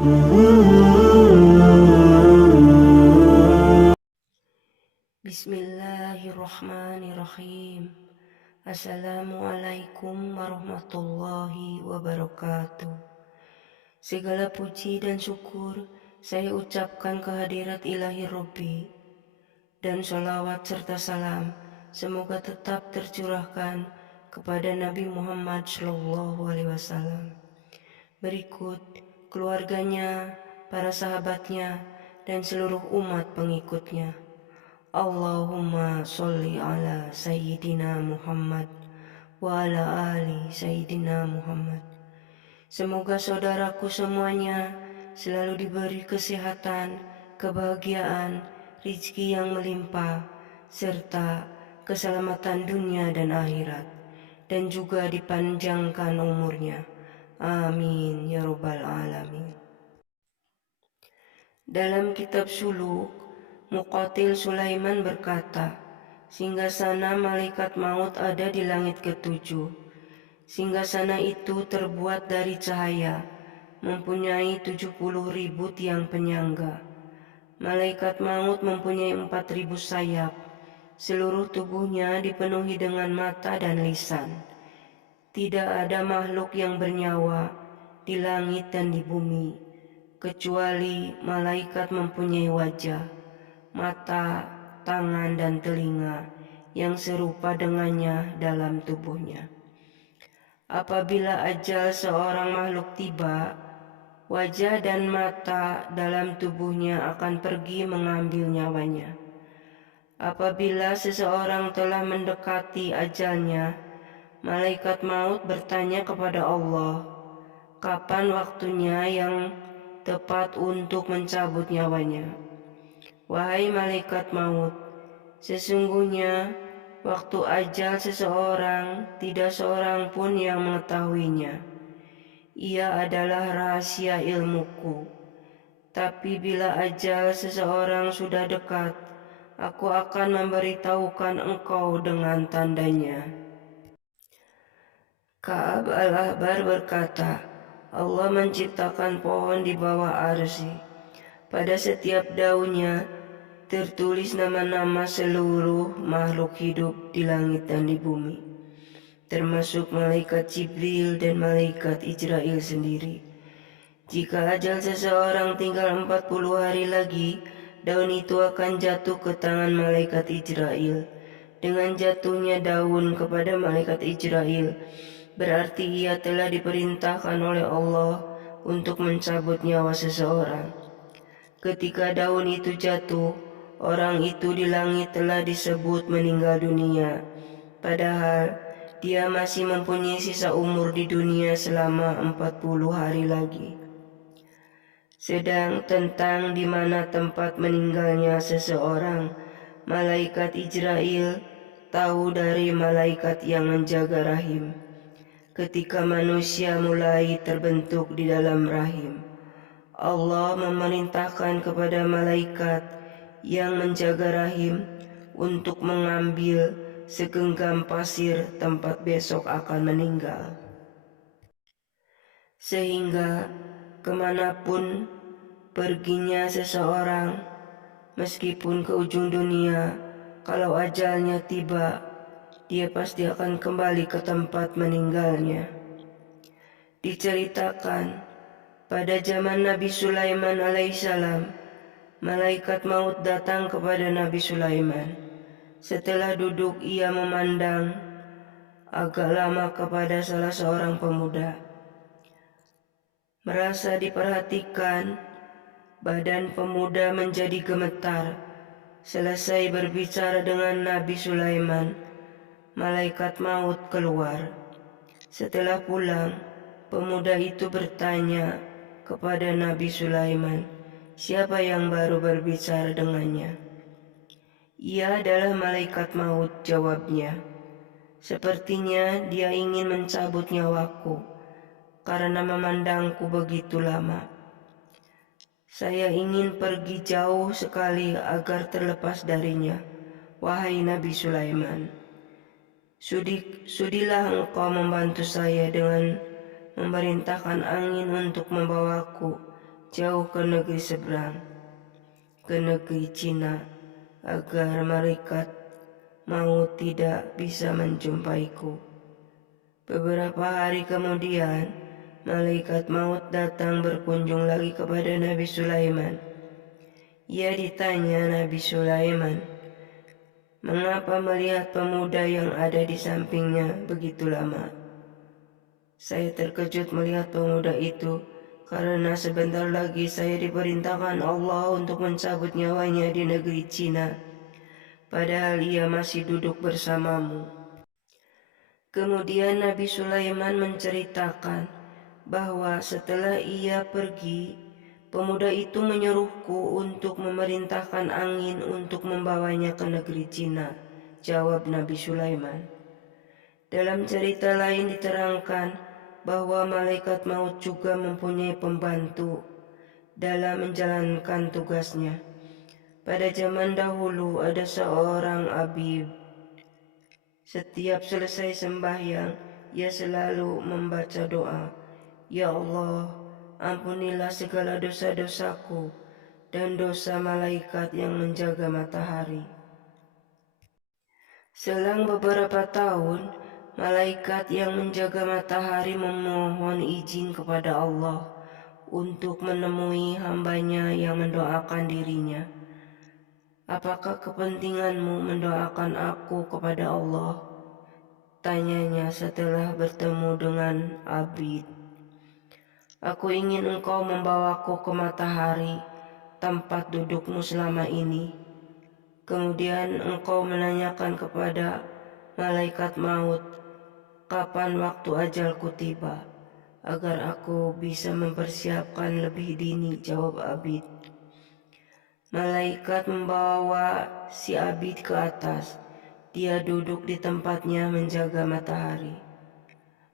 Bismillahirrahmanirrahim. Assalamualaikum warahmatullahi wabarakatuh. Segala puji dan syukur saya ucapkan kehadirat ilahi Robbi, dan sholawat serta salam semoga tetap tercurahkan kepada Nabi Muhammad SAW. Berikut keluarganya, para sahabatnya, dan seluruh umat pengikutnya. Allahumma sholli ala Sayyidina Muhammad wa ala ali Sayyidina Muhammad. Semoga saudaraku semuanya selalu diberi kesehatan, kebahagiaan, rizki yang melimpah, serta keselamatan dunia dan akhirat, dan juga dipanjangkan umurnya. Amin ya rabbal alamin. Dalam kitab Suluk, Muqatil Sulaiman berkata, singgasana malaikat maut ada di langit ketujuh. Singgasana itu terbuat dari cahaya, mempunyai 70.000 tiang penyangga. Malaikat maut mempunyai 4.000 sayap. Seluruh tubuhnya dipenuhi dengan mata dan lisan. Tidak ada makhluk yang bernyawa di langit dan di bumi, kecuali malaikat mempunyai wajah, mata, tangan, dan telinga yang serupa dengannya dalam tubuhnya. Apabila ajal seorang makhluk tiba, wajah dan mata dalam tubuhnya akan pergi mengambil nyawanya. Apabila seseorang telah mendekati ajalnya, malaikat maut bertanya kepada Allah, kapan waktunya yang tepat untuk mencabut nyawanya? Wahai malaikat maut, sesungguhnya waktu ajal seseorang tidak seorang pun yang mengetahuinya. Ia adalah rahasia ilmuku. Tapi bila ajal seseorang sudah dekat, aku akan memberitahukan engkau dengan tandanya. Ka'ab al-Ahbar berkata, Allah menciptakan pohon di bawah arsy. Pada setiap daunnya tertulis nama-nama seluruh makhluk hidup di langit dan di bumi, termasuk malaikat Jibril dan malaikat Israel sendiri. Jika ajal seseorang tinggal 40 hari lagi, daun itu akan jatuh ke tangan malaikat Israel. Dengan jatuhnya daun kepada malaikat Israel, berarti ia telah diperintahkan oleh Allah untuk mencabut nyawa seseorang. Ketika daun itu jatuh, orang itu di langit telah disebut meninggal dunia, padahal dia masih mempunyai sisa umur di dunia selama 40 hari lagi. Sedang tentang di mana tempat meninggalnya seseorang, malaikat Israel tahu dari malaikat yang menjaga rahim. Ketika manusia mulai terbentuk di dalam rahim, Allah memerintahkan kepada malaikat yang menjaga rahim untuk mengambil segenggam pasir tempat besok akan meninggal. Sehingga kemanapun perginya seseorang, meskipun ke ujung dunia, kalau ajalnya tiba, dia pasti akan kembali ke tempat meninggalnya. Diceritakan, pada zaman Nabi Sulaiman alaihissalam, malaikat maut datang kepada Nabi Sulaiman. Setelah duduk, ia memandang agak lama kepada salah seorang pemuda. Merasa diperhatikan, badan pemuda menjadi gemetar. Selesai berbicara dengan Nabi Sulaiman, malaikat maut keluar. Setelah pulang, pemuda itu bertanya kepada Nabi Sulaiman, siapa yang baru berbicara dengannya? Ia adalah malaikat maut, jawabnya. Sepertinya dia ingin mencabut nyawaku karena memandangku begitu lama. Saya ingin pergi jauh sekali agar terlepas darinya. Wahai Nabi Sulaiman, sudilah engkau membantu saya dengan memerintahkan angin untuk membawaku jauh ke negeri seberang, ke negeri Cina, agar malaikat maut tidak bisa menjumpaiku. Beberapa hari kemudian, malaikat maut datang berkunjung lagi kepada Nabi Sulaiman. Ia ditanya Nabi Sulaiman, mengapa melihat pemuda yang ada di sampingnya begitu lama? Saya terkejut melihat pemuda itu, karena sebentar lagi saya diperintahkan Allah untuk mencabut nyawanya di negeri Cina, padahal ia masih duduk bersamamu. Kemudian Nabi Sulaiman menceritakan bahwa setelah ia pergi, pemuda itu menyuruhku untuk memerintahkan angin untuk membawanya ke negeri Cina, jawab Nabi Sulaiman. Dalam cerita lain diterangkan bahwa malaikat maut juga mempunyai pembantu dalam menjalankan tugasnya. Pada zaman dahulu ada seorang abid. Setiap selesai sembahyang, ia selalu membaca doa, "Ya Allah, ampunilah segala dosa-dosaku dan dosa malaikat yang menjaga matahari." Selang beberapa tahun, malaikat yang menjaga matahari memohon izin kepada Allah untuk menemui hambanya yang mendoakan dirinya. "Apakah kepentinganmu mendoakan aku kepada Allah?" tanyanya setelah bertemu dengan Abid. "Aku ingin engkau membawaku ke matahari, tempat dudukmu selama ini. Kemudian engkau menanyakan kepada malaikat maut, kapan waktu ajalku tiba, agar aku bisa mempersiapkan lebih dini," jawab Abid. Malaikat membawa si Abid ke atas. Dia duduk di tempatnya menjaga matahari.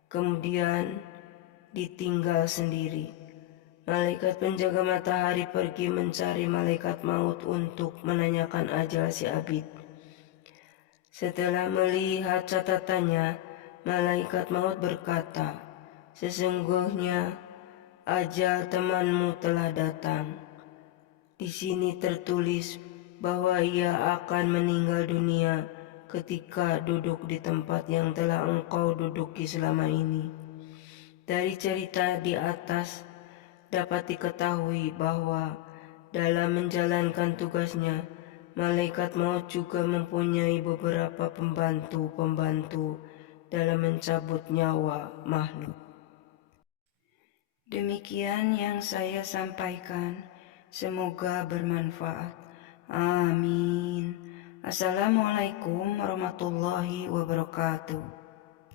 Kemudian ditinggal sendiri. Malaikat penjaga matahari pergi mencari malaikat maut untuk menanyakan ajal si Abid. Setelah melihat catatannya, malaikat maut berkata, "Sesungguhnya ajal temanmu telah datang. Di sini tertulis bahwa ia akan meninggal dunia ketika duduk di tempat yang telah engkau duduki selama ini." Dari cerita di atas dapat diketahui bahwa dalam menjalankan tugasnya, malaikat maut juga mempunyai beberapa pembantu-pembantu dalam mencabut nyawa makhluk. Demikian yang saya sampaikan. Semoga bermanfaat. Amin. Assalamualaikum warahmatullahi wabarakatuh.